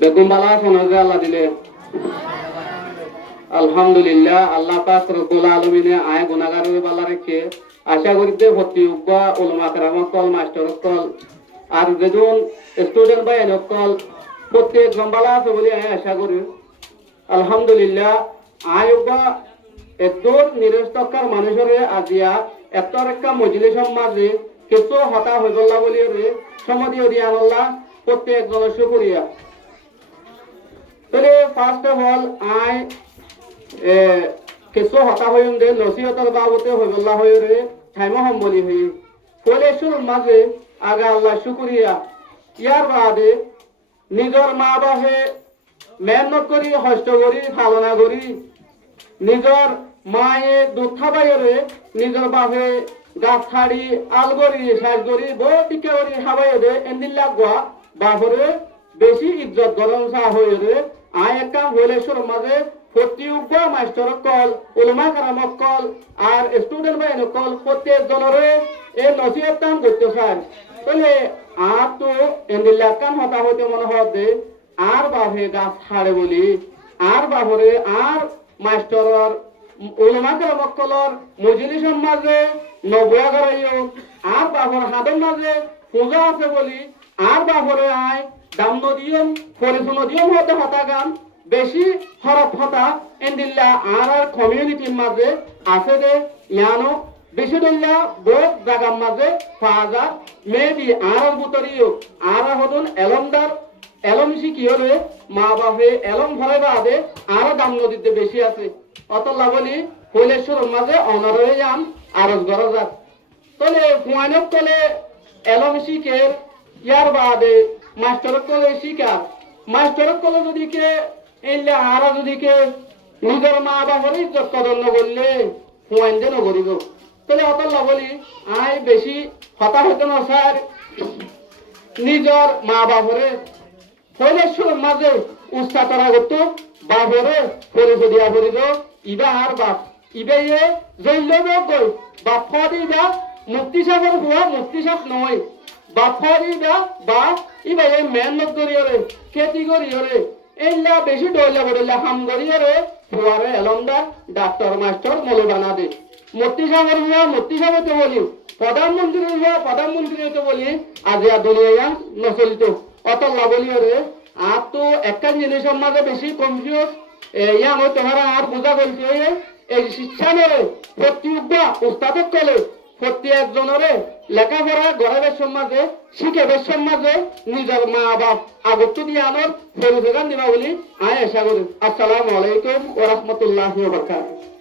বেগম বালা শোনাজে আল্লাহ দিলে আলহামদুলিল্লাহ আল্লাহ পাক রব্বুল আলামিনে আয় গুনাহগারের বালা রেখে আশা করিতে ভর্তি উব্বা উলামা কেরাম কল মাস্টার কল আর যেজন স্টুডেন্ট ভাই কল প্রত্যেক গম্বালা আছে বলে আয় আশা করি আলহামদুলিল্লাহ আয় উব্বা একদম নিরস্তকার মানুষের আজিয়া এত একটা মজলিসের মাঝে কিছু হতা হয়ে গেল বলে রে সমাধি দিয়ান আল্লাহ প্রত্যেক জনের শুকরিয়া। তাহলে ফার্স্ট অফ অল আই কিছু হতা হয়ে দে নসিহতের বাবতে হয়ে গেল হয়ে রে ঠাইম হম বলি হই কলেশ্বর মাঝে আগা আল্লাহ শুকরিয়া। ইয়ার বাদে নিজের মা বাপে মেহনত করি হস্ত করি ফালনা করি নিজের মায়ে দুধ খাবাইরে নিজের বাপে গাছ ছাড়ি আলগরি সাজ করি বড় টিকা করি খাবাই দে এন্দিল্লা গোয়া বাপরে বেশি ইজ্জত গরম চা হয়ে রে আয় একটা হইলেশ্বর মাঝে প্রতি উগ্র মাস্টার কল উলমা কারামক কল আর স্টুডেন্ট ভাই কল প্রত্যেক জনরে এই নসিহত কাম করতে চায় তাহলে আর তো এন্দিল্লা কাম হতা হইতে মনে হবে আর বাপে গাছ ছাড়ে বলি আর বাপরে আর মাস্টারর উলমা কারামক কলর মজলিসের মাঝে নবয়া করাইও আর বাপর হাতের মাঝে পূজা আছে বলি আর বাপরে আয় দাম নদিয়ম পরিচয় নদিয়ম হতে হতা গান বেশি হরফ হতা এন্দিল্লা আর কমিউনিটির মাঝে আছে দে ইয়ানো বেশি দিল্লা বহুত জায়গার মাঝে পাওয়া যায় মেবি আর বুতরিও আর হদন এলমদার এলম শিখি হলে মা বাপে এলম ভরে বাদে আর দাম নদীতে বেশি আছে অতলা বলি কৈলেশ্বরের মাঝে অনার হয়ে যান আরজ গড়া যাক তলে ফুয়ানক তলে এলম শিখে ইয়ার বাদে মাস্টারক কলে শিকার মাস্টারক কলে যদি কে এলে আর যদি কে নিজের মা বাপের ইজ্জত কদর নগরলে ফুয়াইন দে নগরিব তলে অতলা বলি আই বেশি হতা হতে না স্যার নিজের মা বাপরে কৈলেশ্বরের মাঝে উস্তাতরা করতো বাপরে পরিচয় দিয়া করিব ইবা আর বাপ ইবে জৈল গই বাপ ফদিবা মুক্তি সাগর হুয়া মুক্তি সাপ নয় বাপ ফদিবা বা ইবা মেহনত করিয়রে খেতি করিয়রে এইলা বেশি ডইলা বড়লা হাম করিয়রে হুয়ারে এলমদা ডাক্তার মাস্টার মৌলানা দে মুক্তি সাগর হুয়া মুক্তি সাগরতে বলি প্রধানমন্ত্রী হুয়া প্রধানমন্ত্রী তো বলি আজ দুনিয়া নচলিত অতলা বলিয়রে আর তো একটা জিনিসের মাঝে বেশি কনফিউজ ইয়া মই তোমার আর বোঝা বলছি এই শিক্ষা নেবে প্রতি উস্তাদক কলে প্রতি একজনের লেখাপড়া গড়াবের সমাজে শিখেবের সমাজে নিজের মা বাপ আগত দিয়ে আমার পরিচয় দিবা বলি আয় আশা করি। আসসালামু আলাইকুম ওয়া রাহমাতুল্লাহি ওয়া বারাকাতুহু।